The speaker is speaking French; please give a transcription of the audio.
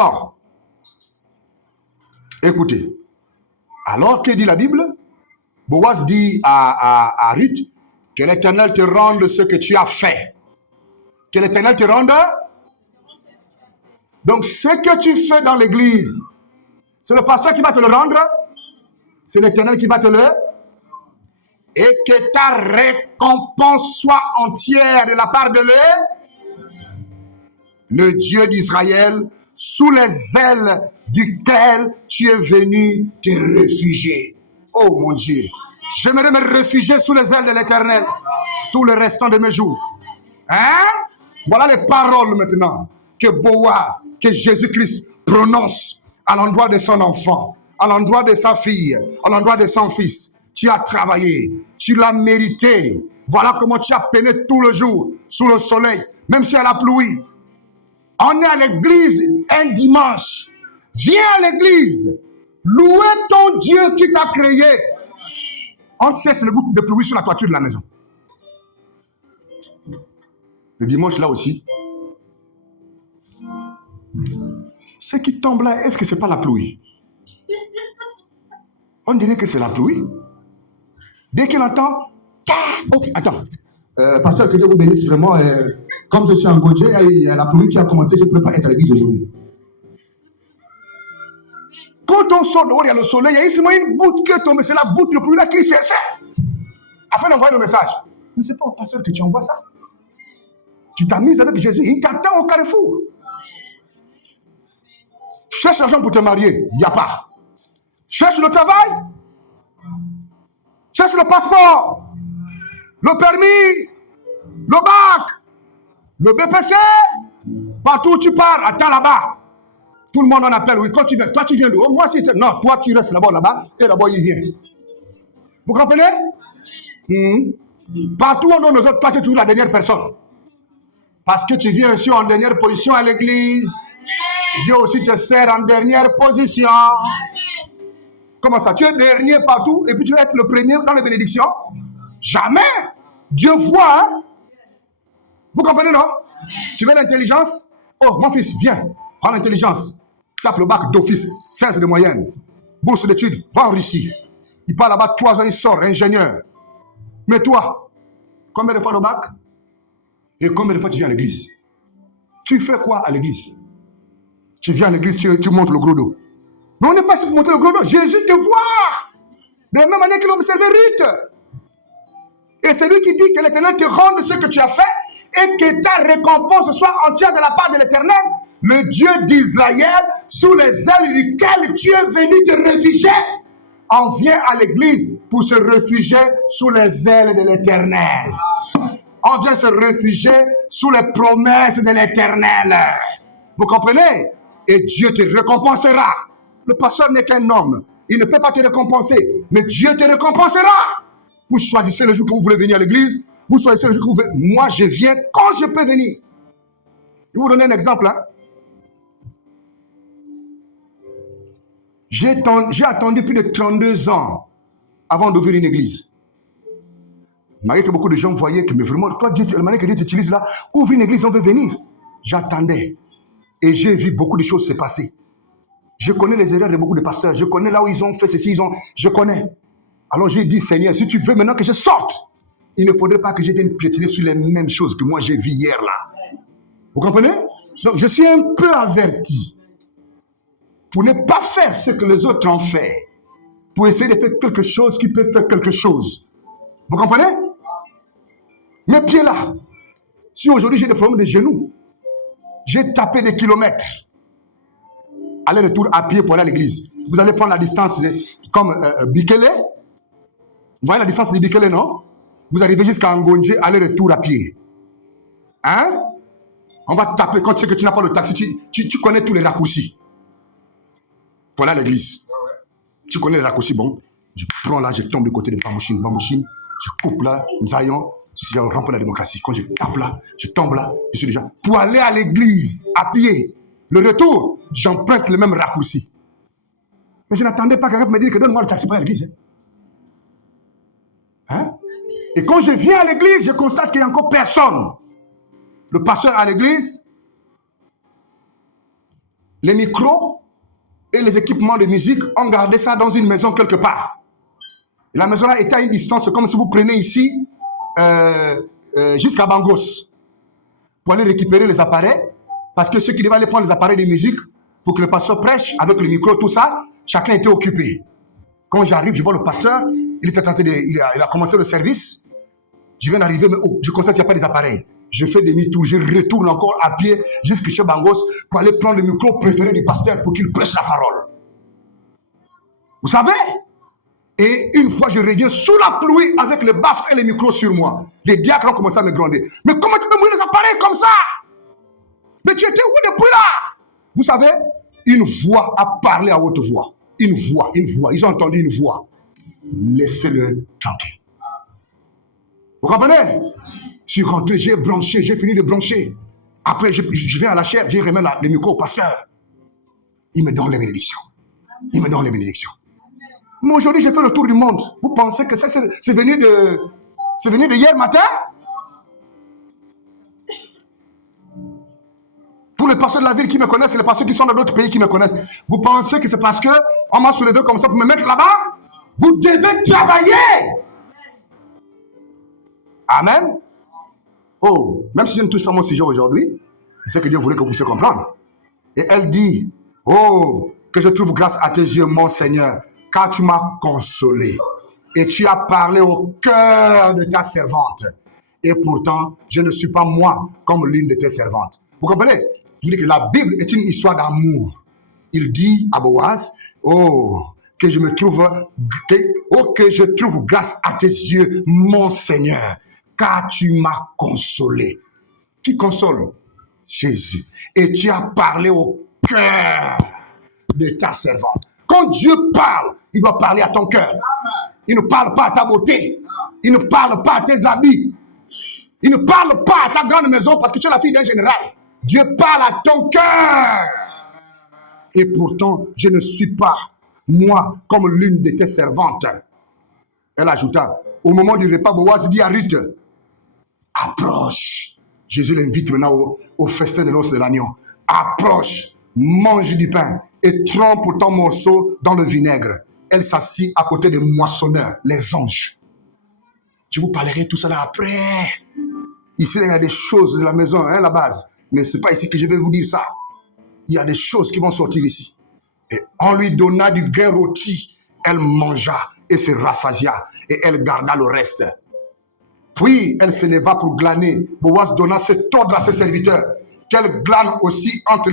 Or, écoutez, alors que dit la Bible, Boaz dit à Ruth, que l'Éternel te rende ce que tu as fait. Que l'Éternel te rende. Donc, ce que tu fais dans l'église, c'est le pasteur qui va te le rendre. C'est l'Éternel qui va te le. Et que ta récompense soit entière de la part de le Dieu d'Israël, sous les ailes duquel tu es venu te réfugier. Oh mon Dieu, j'aimerais me réfugier sous les ailes de l'Éternel tout le restant de mes jours. Hein? Voilà les paroles maintenant que Boaz, que Jésus-Christ prononce à l'endroit de son enfant, à l'endroit de sa fille, à l'endroit de son fils. Tu as travaillé, tu l'as mérité. Voilà comment tu as peiné tout le jour sous le soleil, même si à la pluie. On est à l'église un dimanche. Viens à l'église. Louez ton Dieu qui t'a créé. On cherche le goutte de pluie sur la toiture de la maison. Le dimanche là aussi. Ce qui tombe là, est-ce que ce n'est pas la pluie? On dirait que c'est la pluie. Dès qu'il entend, ok, attends. Pasteur, que Dieu vous bénisse vraiment. Comme je suis en Gauthier, il y a la pluie qui a commencé, je ne peux pas être à l'église aujourd'hui. Quand on sort dehors, il y a le soleil, il y a seulement une goutte qui est tombée, c'est la goutte de pluie là qui cherchait afin d'envoyer le message. Mais ce n'est pas au pasteur que tu envoies ça. Tu t'amuses avec Jésus, il t'attend au carrefour. Cherche l'argent pour te marier, il n'y a pas. Cherche le travail, cherche le passeport, le permis, le bac, le BPC, partout où tu pars, attends là-bas. Tout le monde en appelle, oui, quand tu viens. Toi, tu viens d'où? Moi, si non, toi, tu restes là-bas, et là-bas, il vient. Vous comprenez? Partout où on nous autres, toi, tu es toujours la dernière personne. Parce que tu viens aussi en dernière position à l'église. Dieu aussi te sert en dernière position. Comment ça? Tu es dernier partout, et puis tu vas être le premier dans les bénédictions? Jamais. Dieu voit, hein? Vous comprenez, non? Tu veux l'intelligence? Oh, mon fils, viens, prends l'intelligence. Tape le bac d'office, 16 de moyenne. Bourse d'études, va en Russie. Il part là-bas 3 ans, il sort, ingénieur. Mais toi, combien de fois le bac? Et combien de fois tu viens à l'église? Tu fais quoi à l'église? Tu viens à l'église, tu montes le gros dos. Mais on n'est pas pour monter le gros dos. Jésus te voit. De la même manière qu'il a observé Ruth. Et c'est lui qui dit que l'Éternel te rende ce que tu as fait et que ta récompense soit entière de la part de l'Éternel, le Dieu d'Israël, sous les ailes duquel tu es venu te réfugier. On vient à l'église pour se réfugier sous les ailes de l'Éternel. On vient se réfugier sous les promesses de l'Éternel. Vous comprenez? Et Dieu te récompensera. Le pasteur n'est qu'un homme. Il ne peut pas te récompenser. Mais Dieu te récompensera. Vous choisissez le jour que vous voulez venir à l'église. Vous choisissez le jour que vous voulez. Moi, je viens quand je peux venir. Je vais vous donner un exemple. Hein? J'ai attendu plus de 32 ans avant d'ouvrir une église. Malgré que beaucoup de gens voyaient que, mais vraiment, toi, Dieu, la manière que Dieu t'utilise là, ouvre une église, on veut venir. J'attendais. Et j'ai vu beaucoup de choses se passer. Je connais les erreurs de beaucoup de pasteurs. Je connais là où ils ont fait ceci, je connais. Alors j'ai dit, Seigneur, si tu veux maintenant que je sorte, il ne faudrait pas que je vienne piétiner sur les mêmes choses que moi j'ai vues hier là. Vous comprenez? Donc je suis un peu averti pour ne pas faire ce que les autres ont fait. Pour essayer de faire quelque chose qui peut faire quelque chose. Vous comprenez? Mes pieds là. Si aujourd'hui j'ai des problèmes de genoux, j'ai tapé des kilomètres. Aller-retour à pied pour aller à l'église. Vous allez prendre la distance comme Bikele. Vous voyez la distance de Bikele, non? Vous arrivez jusqu'à Ngonje, aller-retour à pied. Hein? On va taper. Quand tu sais que tu n'as pas le taxi, tu connais tous les raccourcis. Pour aller à l'église. Tu connais les raccourcis, bon. Je prends là, je tombe du côté de Bambouchine. Je coupe là, Zayon. Je rentre la démocratie. Quand je tape là, je tombe là, je suis déjà. Pour aller à l'église, à pied. Le retour, j'emprunte le même raccourci. Mais je n'attendais pas quelqu'un pour me dire que donne-moi le taxi pour aller à l'église. Hein? Et quand je viens à l'église, je constate qu'il n'y a encore personne. Le pasteur à l'église, les micros et les équipements de musique, ont gardé ça dans une maison quelque part. Et la maison là était à une distance, comme si vous prenez ici jusqu'à Bangos pour aller récupérer les appareils, parce que ceux qui devaient aller prendre les appareils de musique pour que le pasteur prêche avec le micro, tout ça, chacun était occupé. Quand j'arrive, je vois le pasteur, il était en train il a commencé le service. Je viens d'arriver, mais je constate qu'il n'y a pas des appareils. Je fais demi-tour, je retourne encore à pied jusqu'à chez Bangos pour aller prendre le micro préféré du pasteur pour qu'il prêche la parole. Vous savez? Et une fois, je reviens sous la pluie avec le baffle et les micros sur moi. Les diacres ont commencé à me gronder. Mais comment tu peux mourir les appareils comme ça? Mais tu étais où depuis là? Vous savez, une voix a parlé à haute voix. Une voix. Ils ont entendu une voix. Laissez-le tranquille. Vous comprenez? Je suis rentré, j'ai branché, j'ai fini de brancher. Après, je viens à la chaire, je remets le micro au pasteur. Il me donne les bénédictions. Mais aujourd'hui, j'ai fait le tour du monde. Vous pensez que ça, c'est venu de hier matin? Pour les pasteurs de la ville qui me connaissent et les pasteurs qui sont dans d'autres pays qui me connaissent, vous pensez que c'est parce qu'on m'a soulevé comme ça pour me mettre là-bas? Vous devez travailler! Amen. Oh, même si je ne touche pas mon sujet aujourd'hui, c'est que Dieu voulait que vous puissiez comprendre. Et elle dit, oh, que je trouve grâce à tes yeux, mon Seigneur, car tu m'as consolé. Et tu as parlé au cœur de ta servante. Et pourtant, je ne suis pas moi comme l'une de tes servantes. Vous comprenez? Je vous dis que la Bible est une histoire d'amour. Il dit à Boaz, oh, que je trouve grâce à tes yeux, mon Seigneur, car tu m'as consolé. Qui console? Jésus. Et tu as parlé au cœur de ta servante. Quand Dieu parle, il doit parler à ton cœur. Il ne parle pas à ta beauté. Il ne parle pas à tes habits. Il ne parle pas à ta grande maison parce que tu es la fille d'un général. Dieu parle à ton cœur. Et pourtant, je ne suis pas, moi, comme l'une de tes servantes. Elle ajouta, au moment du repas, Boaz dit à Ruth, approche. Jésus l'invite maintenant au festin de l'os de l'agneau. Approche, mange du pain et trempe ton morceau dans le vinaigre. Elle s'assit à côté des moissonneurs, les anges. Je vous parlerai tout cela après. Ici, il y a des choses de la maison, à la base. Mais ce n'est pas ici que je vais vous dire ça. Il y a des choses qui vont sortir ici. Et on lui donna du grain rôti. Elle mangea et se rassasia. Et elle garda le reste. Puis, elle se leva pour glaner. Boaz donna cet ordre à ses serviteurs. Qu'elle glane aussi entre